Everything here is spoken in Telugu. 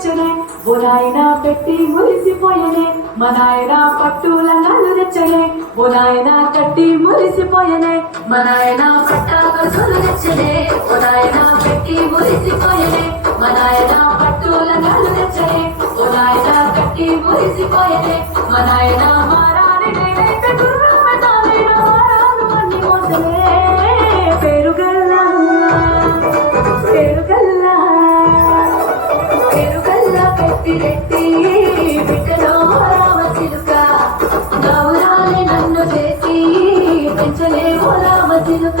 తెచ్చనే ఓ నాయన పెట్టి మురిసిపోయనే మా నాయన పట్టుల నన్ను తెచ్చనే ఓ నాయన కట్టి మురిసిపోయనే మా నాయన పట్ట గొలుసులు తెచ్చనే ఓ నాయన పెట్టి మురిసిపోయనే మా నాయన పట్టుల నన్ను తెచ్చనే ఓ నాయన కట్టి మురిసిపోయనే మా నాయన మారాని నేనైతే గుర్రమతానైనా మారాను అన్ని మోసలే పేరుగల్లా పేరుగల్లా పేరుగల్లా పెట్టి రెట్టి బిడ్డలో రామ చిలుక గౌరాలే నన్ను చేసి పెంచలే రామ చిలుక